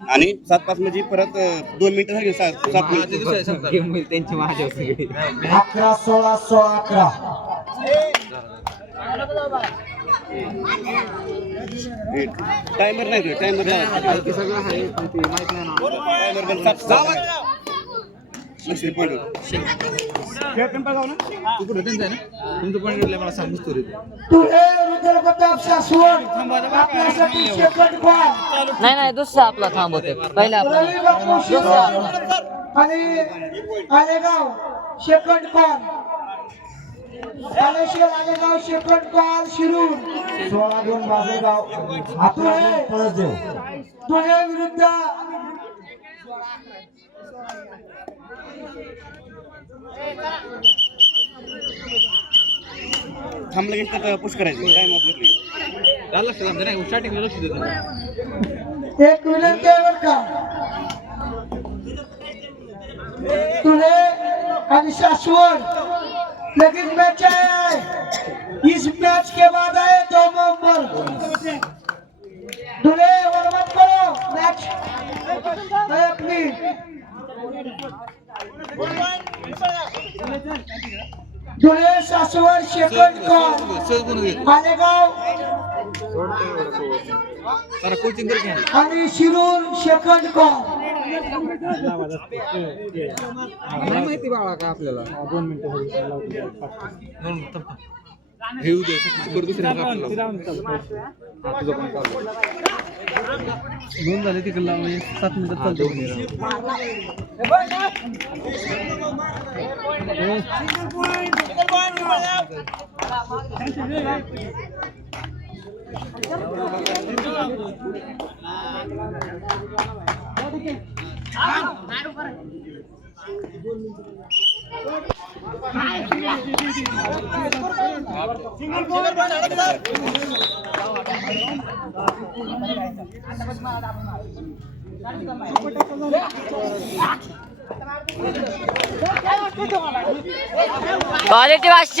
आणि सात पाच म्हणजे परत दोन मिनिटं झाली सात सात मिनिटं. गेम होईल त्यांची माझ्या सगळी. अकरा सोळा सोळा अकरा. टायमर नाही टायमर ते सगळं आहे माहीत नाही ना. तू ना? तुमचं पॉईंट मला तू नाही नाही दुसरा आपला थांबवते पहिला आणि Alegaon second call Alegaon second call Shirur. सोळा दोन बाजेगाव. पळसदेव धुळे विरुद्ध. थांबलं की तर पुश करायचं. ऑफ घेतली त्याला लक्ष द्या नाही स्टार्टिंगला लक्ष देतो. एक विनंती आहे बरं का. धुळे आणि शाश्वत लगेच मैच है इस मैच के बाद आए दो नवंबर धुले और मत करो मैच है अपनी धुळे सासवड शेकंड कॉल सहज बनवून घेतो मालेगाव. आणि शिरूर शेकंड कॉल नाही माहिती बाळा काय आपल्याला. दोन मिनिटं हे येऊ दे कर दुसऱ्या हा तुझं पण चालू दोन झाले तिकडे लावले सात मिनिटात चालतो క్వాలిటీ బాష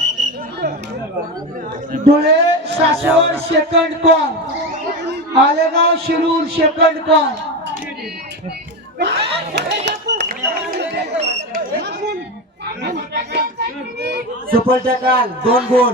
Dhule Saswad second call Alegaon Shirur second call super टकाल दोन गुण.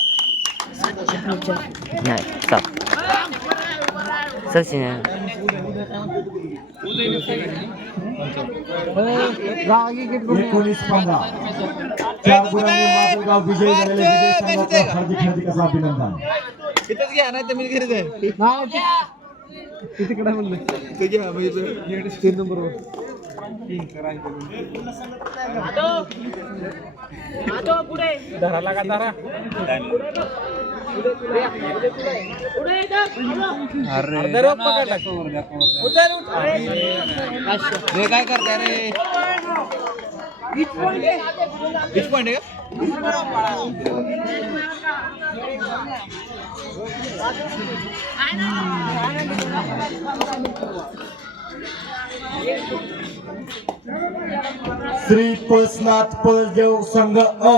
नाही सात सचिन एकोणीस पंधरा चार गुणांनी माजलगाव विजयी झालेले विजय संघाचं हार्दिक हार्दिक असं अभिनंदन इथंच घ्या नाही तर मी घरी जाईल तिकडे म्हणलं. ते घ्या म्हणजे तीन नंबर धराला का धरा अरे काय करताय रे? बीच पॉइंट आहे का? श्री पळसनाथ पळसदेव संघ अ.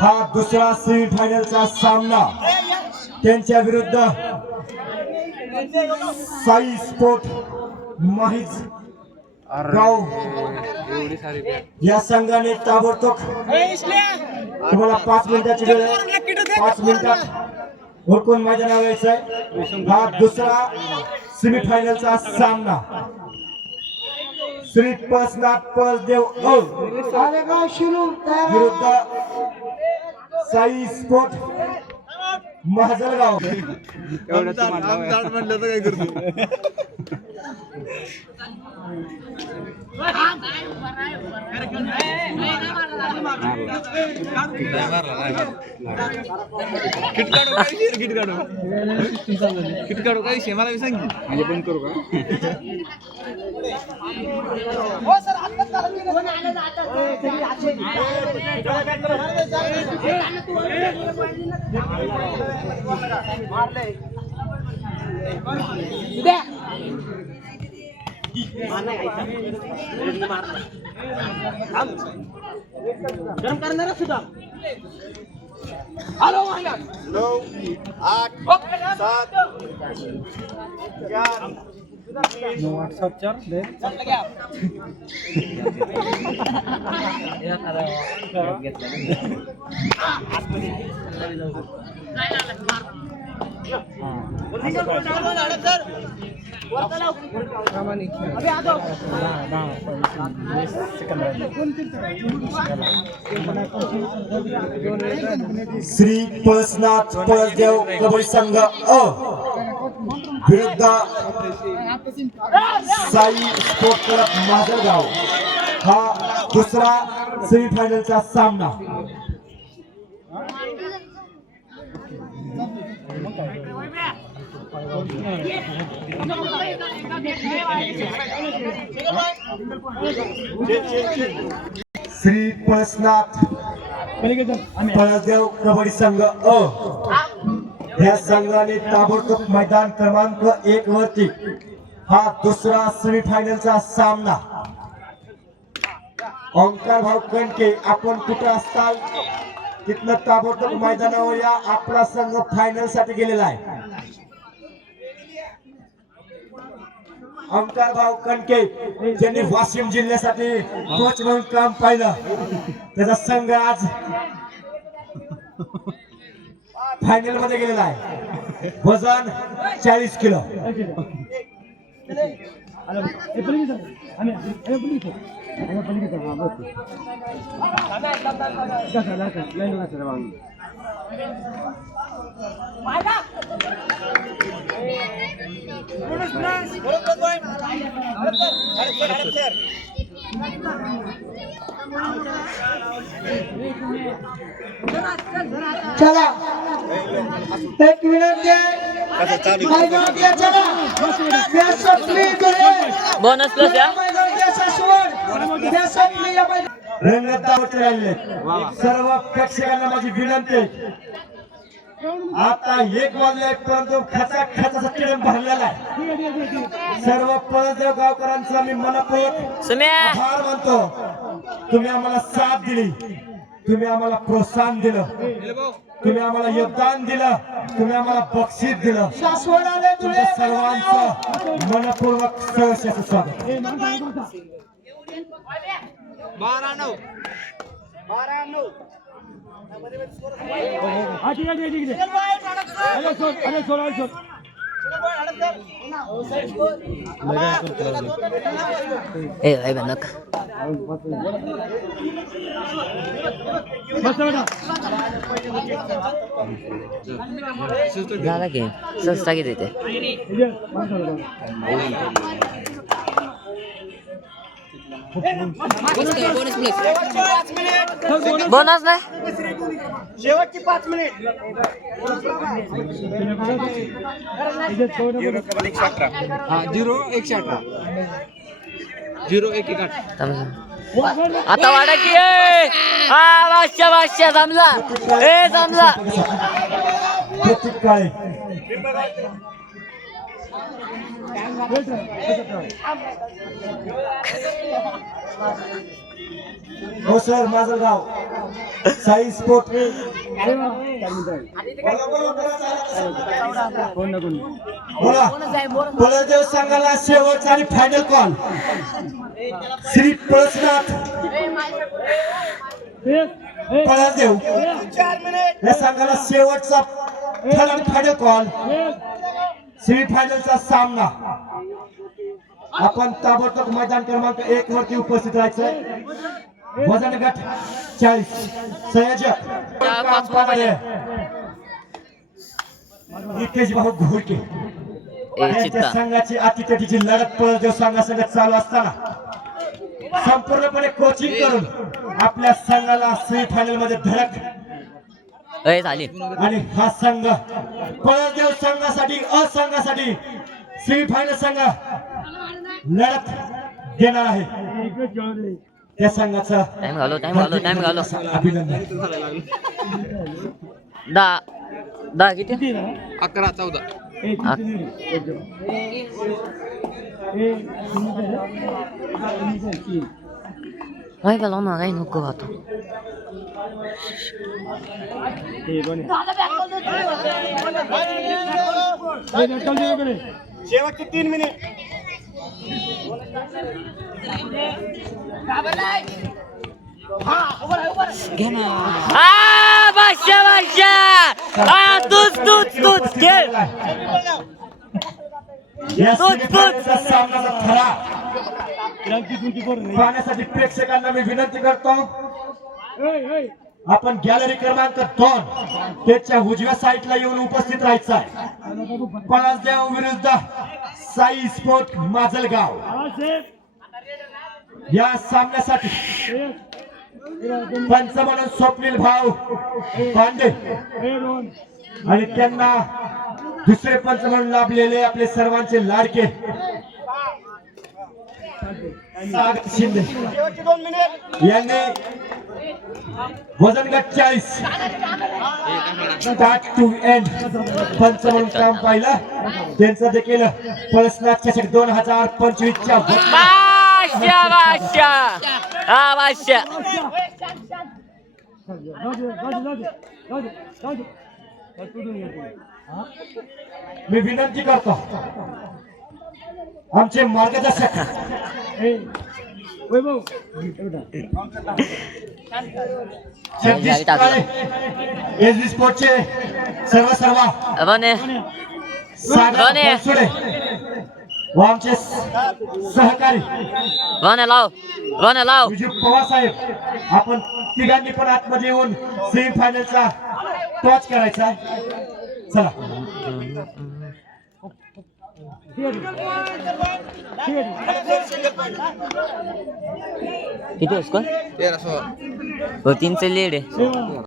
हा दुसरा सेमी फायनलचा सामना. त्यांच्या विरुद्ध साई स्पोर्ट माहीज गाव या संघाने ताबडतोब तुम्हाला पाच मिनिटाची वेळ पाच मिनिटात ओळखून मैदानावर यायचं आहे. हा दुसरा सेमीफायनलचा सामना. श्री पसनाथ पसदेव औ विरुद्ध साई स्पोर्ट महाजलगाव म्हणलं तर काय करतो? किट काढू काय विषय? किट काढू किट काढू काय विषय मला बी सांग की. म्हणजे बंद करू का नऊ आठ सात चार श्री पळसनाथ पळसदेव कबड्डी संघ अ. विरुद्ध साई स्पोर्ट क्लब माजलगाव हा दुसरा सेमीफायनलचा सामना. श्री पळसनाथ पळसदेव कबड्डी संघ अ. या संघाने ताबडतोब मैदान क्रमांक एक वरती हा दुसरा सेमीफायनलचा सामना. ओंकार भाऊ कणके आपण कुठे असताल? तिथनं ताबडतोब मैदानावर या. आपला संघ फायनलसाठी गेलेला आहे. ओंकार भाऊ कणके ज्यांनी वाशिम जिल्ह्यासाठी कोच म्हणून काम पाहिलं. त्याचा संघ आज फायनलमध्ये गेलेला आहे. वजन चाळीस किलो. चला. एक इकडे. बोनस प्लस या सर्व प्रेक्षकांना माझी विनंती. आता एक वाजले परंतु खचा खचा स्टेडियम भरलेला आहे. सर्व पळदेव गावकरांचा मी मनपूर्वक सुम्या. आभार मानतो. तुम्ही आम्हाला साथ दिली. तुम्ही आम्हाला प्रोत्साहन दिलं. तुम्ही आम्हाला योगदान दिलं. तुम्ही आम्हाला बक्षीस दिलं. तुमच्या सर्वांचं मनपूर्वक सहर्ष स्वागत बारा नऊ बारा नऊ ए भाई बनक झाला की संस्था किती ते बोनस नाही? शेवटची पाच मिनिट झिरो एकशे अठरा झिरो एकशे अठरा. झिरो एक एक आठ. आता वाडा की हा वाशा वाशा समजा ए समजा काय काळे हो सर माझं गाव. साई स्पोर्ट. बोला पळदेव संघाला शेवटचा आणि फायनल कॉल श्री पळसनाथ. पळसदेव. या संघाला शेवटचा फायनल कॉल सेमीफायनलचा सामना. आपण ताबडतोब मैदान क्रमांक एक वरती उपस्थित राहायचंय. वजन गट चाळीस. संयोजक. नितेश भाऊ त्यांच्या चित्ता. संघाची अतितटीची लढत पळदेव संघासंगत चालू असताना संपूर्णपणे कोचिंग करून आपल्या संघाला सेमीफायनलमध्ये धडक. आणि हा संघ पळदेव संघासाठी असंघासाठी सेमीफायनल संघ लढत देणार आहे. त्या संघाचं टाइम घालो टाइम घालो टाइम घालो अभिनंदन. दहा दहा किती? अकरा चौदा. काय का लावणार काही नको आता. शेवटचे तीन मिनिट. बादशा बादशा तूच तूच तूच. खेळ पाहण्यासाठी प्रेक्षकांना मी विनंती करतो. आपण गॅलरी क्रमांक दोन त्याच्या उजव्या साईडला येऊन उपस्थित राहायचं आहे. पळसदेव विरुद्ध साई स्पोर्ट माजलगाव. या सामन्यासाठी पंच म्हणून स्वप्नील भाऊ पांडे आणि त्यांना दुसरे पंच म्हणून लाभलेले आपले सर्वांचे लाडके. सागर शिंदे. यांनी वजन गट चाळीस. स्टार्ट टू एंड पंच म्हणून काम पाहिलं. त्यांचं देखील पळसनाथ चषक दोन हजार पंचवीसच्या मी विनंती करतो. आमचे मार्गदर्शक. सर्व सर्व. बनसोडे व आमचे सहकारी. बने लाव. बने लाव. पवार साहेब आपण तिघांनी पण आतमध्ये येऊन सेमीफायनलचा टॉच करायचा. चला. किती उसको तेरा सोळा. हो तीनचे लीड आहे.